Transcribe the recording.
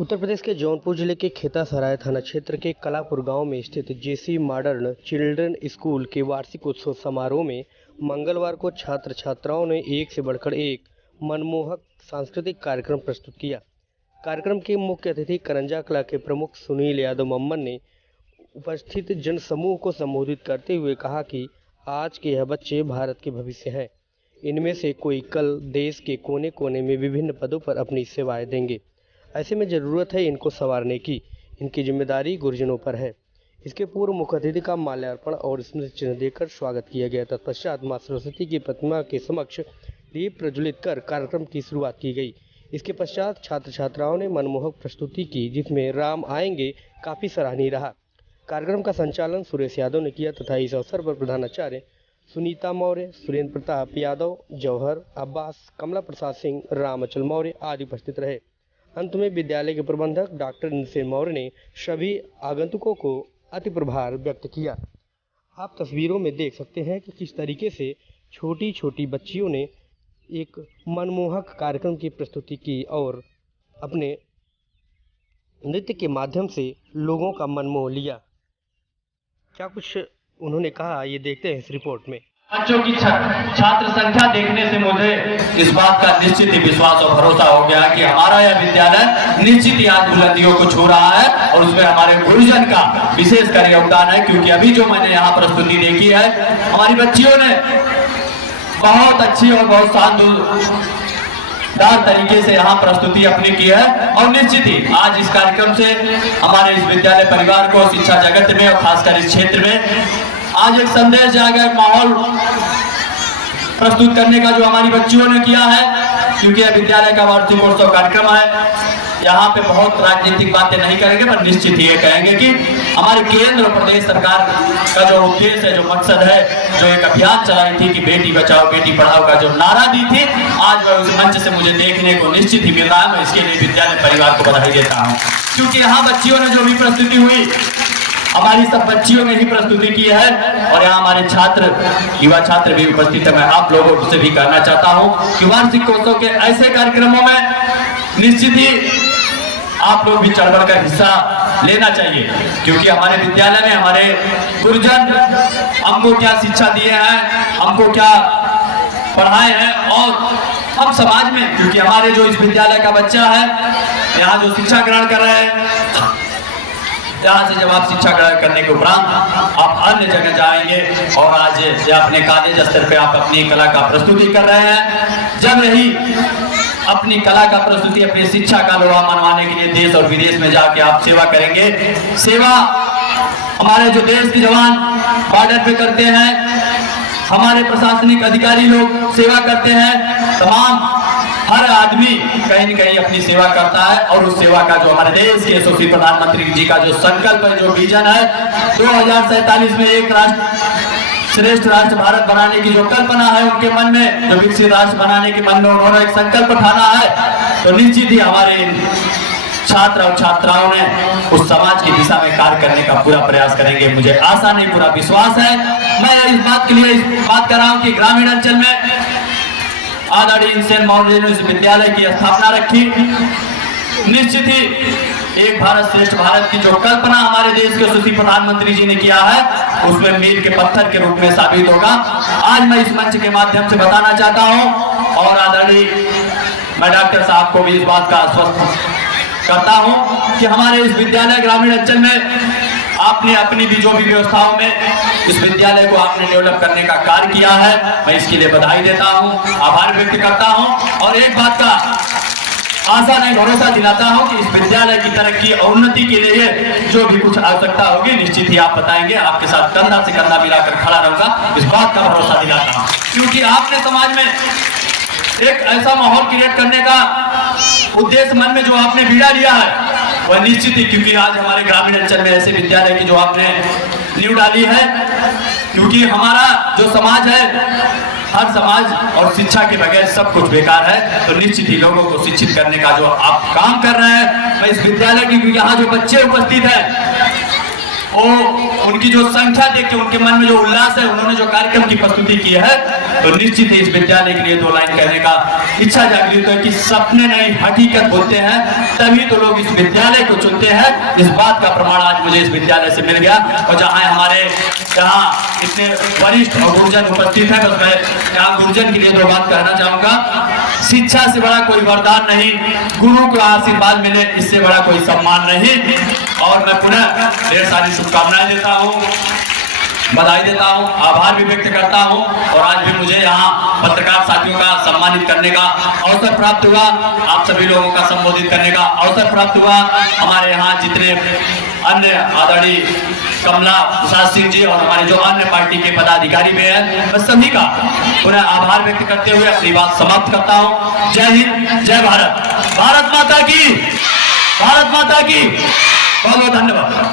उत्तर प्रदेश के जौनपुर जिले के खेतासराय थाना क्षेत्र के कलापुर गांव में स्थित जेसी मॉडर्न चिल्ड्रन स्कूल के वार्षिक उत्सव समारोह में मंगलवार को छात्र छात्राओं ने एक से बढ़कर एक मनमोहक सांस्कृतिक कार्यक्रम प्रस्तुत किया। कार्यक्रम के मुख्य अतिथि करंजा कला के प्रमुख सुनील यादव मम्मन ने उपस्थित जन समूह को संबोधित करते हुए कहा कि आज के यह बच्चे भारत के भविष्य हैं। इनमें से कोई कल देश के कोने कोने में विभिन्न पदों पर अपनी सेवाएं देंगे। ऐसे में ज़रूरत है इनको संवारने की। इनकी जिम्मेदारी गुरुजनों पर है। इसके पूर्व मुख्य अतिथि का माल्यार्पण और स्मृति चिन्ह देकर स्वागत किया गया। तत्पश्चात मां सरस्वती की प्रतिमा के समक्ष दीप प्रज्वलित कर कार्यक्रम की शुरुआत की गई। इसके पश्चात छात्र छात्राओं ने मनमोहक प्रस्तुति की, जिसमें राम आएंगे काफ़ी सराहनीय रहा। कार्यक्रम का संचालन सुरेश यादव ने किया तथा इस अवसर पर प्रधानाचार्य सुनीता मौर्य, सुरेंद्र प्रताप यादव, जौहर अब्बास, कमला प्रसाद सिंह, रामचल मौर्य आदि उपस्थित रहे। अंत में विद्यालय के प्रबंधक डॉक्टर इंद्रसेन मौर्य ने सभी आगंतुकों को अति प्रभार व्यक्त किया। आप तस्वीरों में देख सकते हैं कि किस तरीके से छोटी छोटी बच्चियों ने एक मनमोहक कार्यक्रम की प्रस्तुति की और अपने नृत्य के माध्यम से लोगों का मन मोह लिया। क्या कुछ उन्होंने कहा, ये देखते हैं इस रिपोर्ट में। बच्चों की छात्र संख्या देखने से मुझे इस बात का निश्चित ही विश्वास और भरोसा हो गया कि हमारा यह विद्यालय निश्चित ही आज बुलंदियों को छू रहा है और उसमें हमारे गुरुजन का विशेषकर योगदान है। क्योंकि अभी जो मैंने यहाँ प्रस्तुति देखी है, हमारी बच्चियों ने बहुत अच्छी और बहुत शानदार तरीके से यहाँ प्रस्तुति अपनी की है। और निश्चित ही आज इस कार्यक्रम से हमारे इस विद्यालय परिवार को शिक्षा जगत में और खासकर इस क्षेत्र में आज एक संदेश जाएगा, एक माहौल प्रस्तुत करने का जो हमारी बच्चियों ने किया है। क्योंकि यह विद्यालय का वार्षिकोत्सव कार्यक्रम है, यहाँ पे बहुत राजनीतिक बातें नहीं करेंगे, पर निश्चित ही ये कहेंगे कि हमारे केंद्र और प्रदेश सरकार का जो उद्देश्य है, जो मकसद है, जो एक अभियान चलाई थी कि बेटी बचाओ बेटी पढ़ाओ का जो नारा दी थी, आज वह उस मंच से मुझे देखने को निश्चित ही मिल रहा है। मैं इसके लिए विद्यालय परिवार को बधाई देता हूँ। क्योंकि यहाँ बच्चियों ने जो भी प्रस्तुति हुई, हमारी सब बच्चियों ने ही प्रस्तुति की है और यहाँ हमारे छात्र, युवा छात्र भी उपस्थित है। मैं आप लोगों से भी कहना चाहता हूँ कि वार्षिकोत्सव के ऐसे कार्यक्रमों में निश्चित ही आप लोग भी चढ़ बढ़ कर हिस्सा लेना चाहिए। क्योंकि हमारे विद्यालय में हमारे गुरुजन हमको क्या शिक्षा दिए हैं, हमको क्या पढ़ाए हैं और हम समाज में, क्योंकि हमारे जो इस विद्यालय का बच्चा है, यहाँ जो शिक्षा ग्रहण कर रहे हैं, यहाँ से जब आप शिक्षा ग्रहण करने के उपरांत आप अन्य जगह जाएंगे और आज अपने कॉलेज स्तर पे आप अपनी कला का प्रस्तुति कर रहे हैं। जब यही अपनी कला का प्रस्तुति, अपनी शिक्षा का लोहा मनवाने के लिए देश और विदेश में जाके आप सेवा करेंगे। सेवा हमारे जो देश के जवान बॉर्डर पे करते हैं, हमारे प्रशासनिक अधिकारी लोग सेवा करते हैं, तमाम हर आदमी कहीं न कहीं अपनी सेवा करता है। और उस सेवा का जो हमारे देश के यशस्वी प्रधानमंत्री जी का जो संकल्प है, जो विजन है, 2047 में एक राष्ट्र श्रेष्ठ राष्ट्र भारत बनाने की जो कल्पना है उनके मन में, जो विकसित राष्ट्र बनाने के मन में उन्होंने एक संकल्प ठाना है, तो निश्चित ही हमारे छात्र और छात्राओं ने उस समाज की दिशा में कार्य करने का पूरा प्रयास करेंगे। मुझे आशा नहीं, पूरा विश्वास है। मैं इस बात के लिए बात कर रहा हूँ कि ग्रामीण अंचल में आदरणीय इंद्रसेन मौर्य ने इस विद्यालय की स्थापना रखी। निश्चित ही एक भारत श्रेष्ठ भारत की जो कल्पना हमारे देश के यशस्वी प्रधानमंत्री जी ने किया है, उसमें मील के पत्थर के रूप में साबित होगा। आज मैं इस मंच के माध्यम से बताना चाहता हूं और आदरणीय मैं डॉक्टर साहब को भी इस बात का आश्वस्त करता हूं कि हमारे इस विद्यालय ग्रामीण अंचल में आपने अपनी भी जो भी व्यवस्थाओं में इस विद्यालय को आपने डेवलप करने का कार्य किया है, मैं इसके लिए बधाई देता हूं, आभार व्यक्त करता हूं। और एक बात का आशा नहीं, भरोसा दिलाता हूं कि इस विद्यालय की तरक्की और उन्नति के लिए जो भी कुछ आवश्यकता होगी, निश्चित ही आप बताएंगे। आपके साथ कंधा से कंधा मिलाकर खड़ा रहूंगा, इस बात का भरोसा दिलाता हूं। क्योंकि आपने समाज में एक ऐसा माहौल क्रिएट करने का उद्देश्य मन में जो आपने बीड़ा लिया है, वह निश्चित ही, क्योंकि आज हमारे ग्रामीण अंचल में ऐसे विद्यालय की जो आपने नींव डाली है, क्योंकि हमारा जो समाज है, हर समाज और शिक्षा के बगैर सब कुछ बेकार है। तो निश्चित ही लोगों को शिक्षित करने का जो आप काम कर रहे हैं, मैं इस विद्यालय की, क्योंकि यहाँ जो बच्चे उपस्थित हैं, वो उनकी जो संख्या देख के उनके मन में जो उल्लास है, उन्होंने जो कार्यक्रम की प्रस्तुति की है, तो निश्चित ही इस विद्यालय के लिए 2 लाइन कहने का इच्छा जागृत है कि सपने नहीं हकीकत बोलते हैं, तभी तो लोग इस विद्यालय को चुनते हैं। इस बात का प्रमाण आज मुझे इस विद्यालय से मिल गया। और जहाँ हमारे यहाँ इतने वरिष्ठ और गुरुजन उपस्थित हैं, बस मैं यहाँ गुरुजन के लिए 2 बात कहना चाहूंगा। शिक्षा से बड़ा कोई वरदान नहीं, गुरु का आशीर्वाद मिले इससे बड़ा कोई सम्मान नहीं। और मैं पुनः ढेर सारी शुभकामनाएं देता हूँ, बधाई देता हूं, आभार भी व्यक्त करता हूं। और आज भी मुझे यहाँ पत्रकार साथियों का सम्मानित करने का अवसर प्राप्त हुआ, आप सभी लोगों का संबोधित करने का अवसर प्राप्त हुआ। हमारे यहाँ जितने अन्य आदरणीय कमला प्रसाद सिंह जी और हमारे जो अन्य पार्टी के पदाधिकारी भी हैं, मैं सभी का पुनः आभार व्यक्त करते हुए अपनी बात समाप्त करता हूँ। जय हिंद, जय भारत, भारत माता की, भारत माता की। बहुत बहुत धन्यवाद।